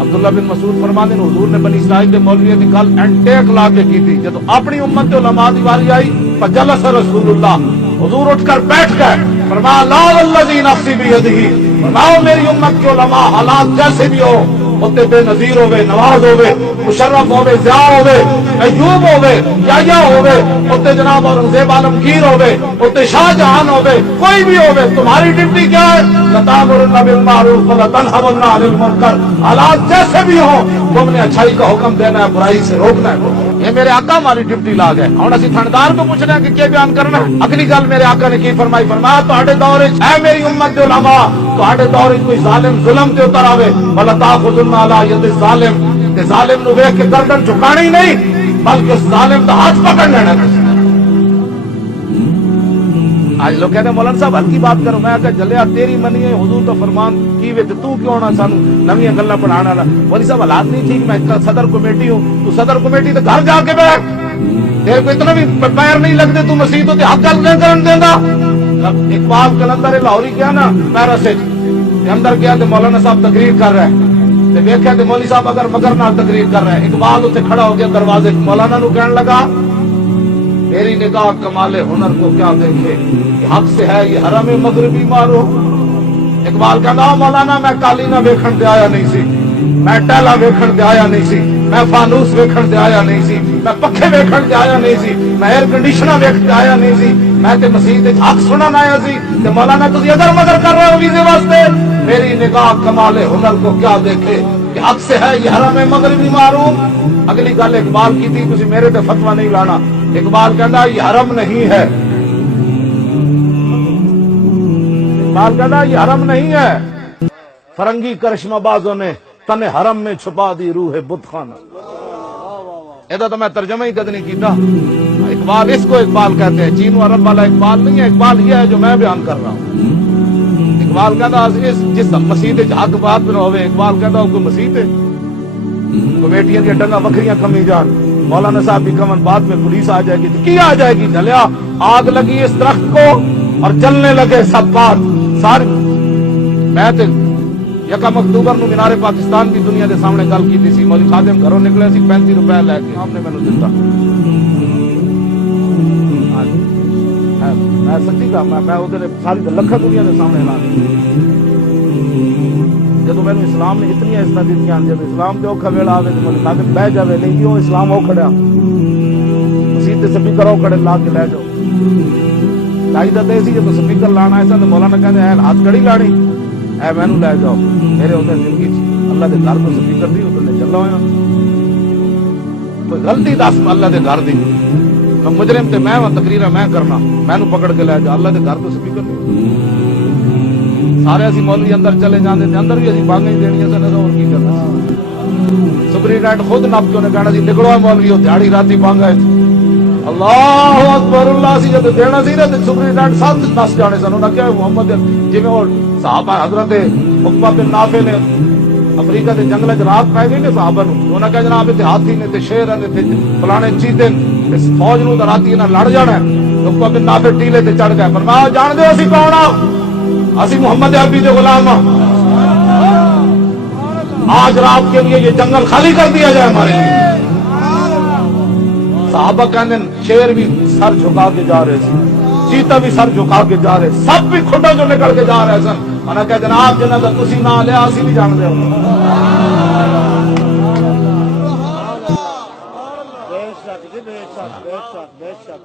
عبداللہ بن مسعود فرماتے ہیں حضور نے بنی اسرائیل کے مولویوں کی گل انٹیک لا کے کی تھی، جب اپنی امت کے علماء کی باری آئی فجلس رسول اللہ، حضور اٹھ کر بیٹھ گئے، فرمایا لا والذی نفسی بیدہ، فرماؤ میری امت کے علماء حالات جیسے بھی ہو، ہوتے بے نظیر ہوئے، نواز ہوئے، مشرف ہوئے، ضیاء ہوئے، ایوب ہوئے، یحییٰ ہوئے، ہوتے جناب اورنگزیب عالمگیر ہوئے، ہوتے شاہ جہان ہوئے، کوئی بھی ہوئے، تمہاری ڈیوٹی کیا ہے؟ لَتَأْمُرُنَّ بِالْمَعْرُوفِ وَلَتَنْهَوْنَ عَنِ الْمُنکَرِ، حالات جیسے بھی ہوں تم نے اچھائی کا حکم دینا ہے، برائی سے روکنا ہے۔ یہ میرے آقا ہماری ڈیوٹی لاگ ہے، ہوں اسی تھندار کو پوچھ رہے ہیں کہ کیا بیان کرنا ہے۔ اگلی گل میرے آقا نے کی فرمائی، فرمایا تہاڈے دور وچ اے میری امت دے علماء، تہاڈے دور وچ کوئی ظالم ظلم تے اتر آوے، ولا تاخذن علی ید الظالم، تے ظالم نو ویکھ کے گردن جھکانی نہیں بلکہ اس ظالم دا ہاتھ پکڑ لینا۔ آج لوگ کہتے ہیں مولانا صاحب ہلکی بات کرو، میں کہا جلیا تیری منی ہے، حضور تو فرمان کی وے تے تو کیوں نہ سانو نویاں گلاں پڑھانا والا۔ مولوی صاحب حالات نہیں ٹھیک، میں صدر کمیٹی ہوں، تو صدر کمیٹی تے گھر جا کے بیٹھ، تیرے کو اتنا بھی پیر نہیں لگتے، تو مسیح تو تے حق گل نہیں کرن دیندا۔ اقبال کلندر لاہوری کیا نا پیرس وچ اندر گیا تے مولانا صاحب تقریر کر رہے ہیں، تے ویکھیا تے مولوی صاحب اگر مگر نال تقریر کر رہے ہیں، اقبال اتنے کھڑا ہو گیا دروازے، مولانا نو کہنے لگا میری نگاہ کمال ہنر کو کیا دیکھے، حق سے ہے یہ حرم مغربی مارو۔ اقبال کہنا مولانا میں کالی نہ ویکھن تے آیا نہیں سی، میں ٹیلا ویکھن تے آیا نہیں سی، میں فانوس ویکھن تے آیا نہیں سی، میں پکھے ویکھن تے آیا نہیں سی، میں ایئر کنڈیشنر ویکھن تے آیا نہیں سی، میں تے مسیح تے حق سنن آیا سی، تے مولانا تسی ادھر مدر کر رہے ہو ویزے واسطے۔ میری نگاہ کمال ہنر کو کیا دیکھے کہ حق سے ہے یہ حرم مغربی مارو۔ اگلی گل اقبال کی تھی، تسی میرے تے فتویٰ نہیں لانا۔ اقبال کہنا یہ حرم نہیں ہے، اقبال کہنا یہ حرم نہیں ہے، فرنگی کرشمہ بازوں نے تن حرم میں چھپا دی روح بت خانہ۔ ایدہ تو میں ترجمہ ہی قد نہیں کیتا۔ اقبال اس کو اقبال کہتے ہیں، چین و عرب والا اقبال نہیں ہے، اقبال یہ ہے جو میں بیان کر رہا ہوں۔ اقبال کہتا جس مسیح حق بات میں ہوئے، اقبال کہتا ہوں کوئی مسیح کمیٹیاں دیا ڈنگا بکریاں کمی جان، مولانا صاحب بھی کمن بعد میں پولیس آ جائے گی تو کیا آ جائے گی، جلیا آگ لگی اس درخت کو اور جلنے لگے سب بات ساری۔ میں تے یکم اکتوبر نو مینار پاکستان کی دنیا دے سامنے گل کی سی، مولوی خادم گھروں نکلے سی 35 روپے لے کے، آپ نے مینوں دتا۔ میں سچی کہا میں ادھر ساری لکھاں دنیا دے سامنے اعلان جدو میں اسلام نے اتنی عزت دیتی، جب اسلام دے اوکھا ویلا آوے تو مولوی خادم بہ جاوے، نہیں کیوں اسلام ہو کھڑیا مسیح تے سپیکر ہو کھڑے لا کے لے جاؤ۔ قاعدہ تے سی جب سپیکر لانا ایسا تو مولانا کہتے ہیں ہاتھ کڑی لاڑی اے مینوں لے جاؤ، میرے ادھر زندگی اللہ دے گھر کو سپیکر دی ادھر نے چلا ہوا، کوئی غلطی دس اللہ دے گھر دی، میں مجرم تے میں تقریر میں کرنا، مینوں پکڑ کے لے جا، اللہ دے گھر تو سپیکر نہیں۔ سارے اسی مولوی اندر چلے جاندے تے اندر بھی اسی بانگیں ہی دینیاں سن، اور کی کرنا۔ سپرینٹینڈنٹ خود نپ کے انہیں کہنا سی نکلو مولوی ہو دیہڑی راتی بانگا ہے، اللہ اکبر اللہ سی جب دینا سی نا سپرینٹینڈنٹ سب نس جانے سن۔ انہوں نے کیا محمد جی میں وہ صحابہ حضرت عقبہ بن نافع نے افریقہ کے جنگل چ رات پی گئی نا صحابہ نو، انہوں نے کہا جناب اتنے ہاتھی نے تے شیر نے تے فلانے چیتے اس فوج نو تو راتی انہیں لڑ جانا ہے۔ عقبہ بن نافع ٹیلے تے چڑھ گئے، فرمایا جان دے اسی کون آ، اسی محمد عربی دے غلام ہاں، آج رات کے لیے یہ جنگل خالی کر دیا جائے ہمارے لیے۔ صحابہ کہنے شیر بھی سر جھکا کے جا رہے تھے، چیتا بھی سر جھکا کے جا رہے، سب بھی کھڈا جو نکل کے جا رہے سن۔ انہوں نے کہا جناب جنہاں دا تسی نہ لیا اسی بھی جان دے ہو۔ بے شک بے شک بے شک بے شک۔